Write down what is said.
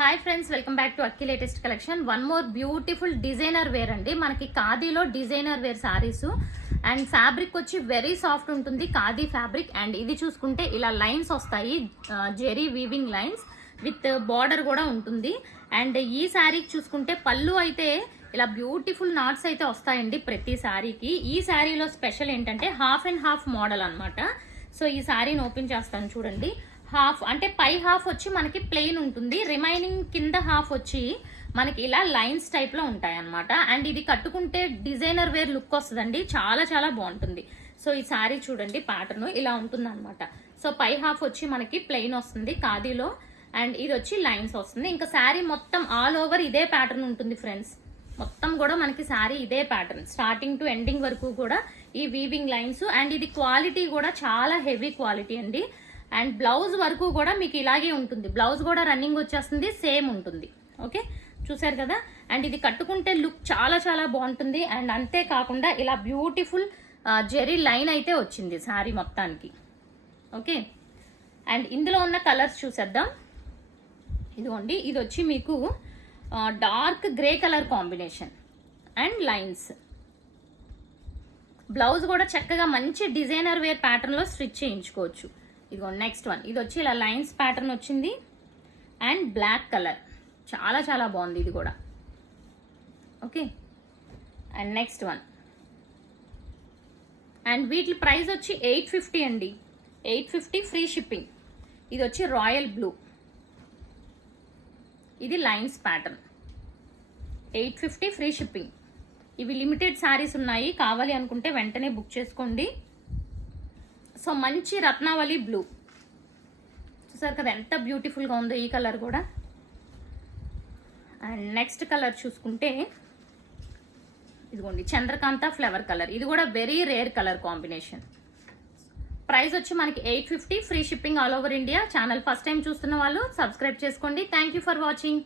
Hi friends, welcome back to Akki latest collection. One more beautiful designer wear అండి. మనకి ఖాదీలో designer wear saris and fabric వచ్చి very soft ఉంటుంది, khadi fabric. And ఇది చూసుకుంటే ఇలా లైన్స్ వస్తాయి, zari weaving lines with border కూడా ఉంటుంది. అండ్ ఈ శారీకి చూసుకుంటే పళ్ళు అయితే ఇలా బ్యూటిఫుల్ నాట్స్ అయితే వస్తాయండి ప్రతి శారీకి. ఈ శారీలో స్పెషల్ ఏంటంటే హాఫ్ అండ్ హాఫ్ మోడల్ అనమాట. సో ఈ శారీని ఓపెన్ చేస్తాను చూడండి. హాఫ్ అంటే పై హాఫ్ వచ్చి మనకి ప్లెయిన్ ఉంటుంది, రిమైనింగ్ కింద హాఫ్ వచ్చి మనకి ఇలా లైన్స్ టైప్ లో ఉంటాయి అనమాట. అండ్ ఇది కట్టుకుంటే డిజైనర్ వేర్ లుక్ వస్తుందండి, చాలా చాలా బాగుంటుంది. సో ఈ శారీ చూడండి, ప్యాటర్న్ ఇలా ఉంటుంది అనమాట. సో పై హాఫ్ వచ్చి మనకి ప్లెయిన్ వస్తుంది ఖాదీలో, అండ్ ఇది వచ్చి లైన్స్ వస్తుంది. ఇంకా శారీ మొత్తం ఆల్ ఓవర్ ఇదే ప్యాటర్న్ ఉంటుంది ఫ్రెండ్స్. మొత్తం కూడా మనకి శారీ ఇదే ప్యాటర్న్, స్టార్టింగ్ టు ఎండింగ్ వరకు కూడా ఈ వీవింగ్ లైన్స్. అండ్ ఇది క్వాలిటీ కూడా చాలా హెవీ క్వాలిటీ అండి. అండ్ బ్లౌజ్ వరకు కూడా మీకు ఇలాగే ఉంటుంది, బ్లౌజ్ కూడా రన్నింగ్ వచ్చేస్తుంది, సేమ్ ఉంటుంది. ఓకే, చూసారు కదా. అండ్ ఇది కట్టుకుంటే లుక్ చాలా చాలా బాగుంటుంది. అండ్ అంతేకాకుండా ఇలా బ్యూటిఫుల్ జెరీ లైన్ అయితే వచ్చింది శారీ మొత్తానికి. ఓకే, అండ్ ఇందులో ఉన్న కలర్స్ చూసేద్దాం. ఇదిగోండి, ఇది వచ్చి మీకు dark grey colour combination and lines. Blouse కూడా చక్కగా మంచి డిజైనర్ వేర్ ప్యాటర్న్ లో స్టిచ్ చేయించుకోవచ్చు. ఇదిగో నెక్స్ట్ వన్, ఇది వచ్చి ఇలా లైన్స్ ప్యాటర్న్ వచ్చింది అండ్ బ్లాక్ కలర్, చాలా చాలా బాగుంది ఇది కూడా. Okay, and next one. And వీటి ప్రైస్ వచ్చి 850 అండి, 850 ఫ్రీ షిప్పింగ్. ఇది వచ్చి రాయల్ బ్లూ, ఇది లైన్స్ ప్యాటర్న్, 850 ఫ్రీ షిప్పింగ్. ఇవి లిమిటెడ్ శారీస్ ఉన్నాయి, కావాలి అనుకుంటే వెంటనే బుక్ చేసుకోండి. సో మంచి రత్నావళి బ్లూ, చూసారు కదా ఎంత బ్యూటిఫుల్గా ఉందో ఈ కలర్ కూడా. అండ్ నెక్స్ట్ కలర్ చూసుకుంటే ఇదిగోండి చంద్రకాంత ఫ్లవర్ కలర్, ఇది కూడా very rare colour combination. Price వచ్చి మనకి 850 free shipping all over India. Channel first time చూస్తున్న వాళ్ళు సబ్స్క్రైబ్ చేసుకోండి. Thank you for watching.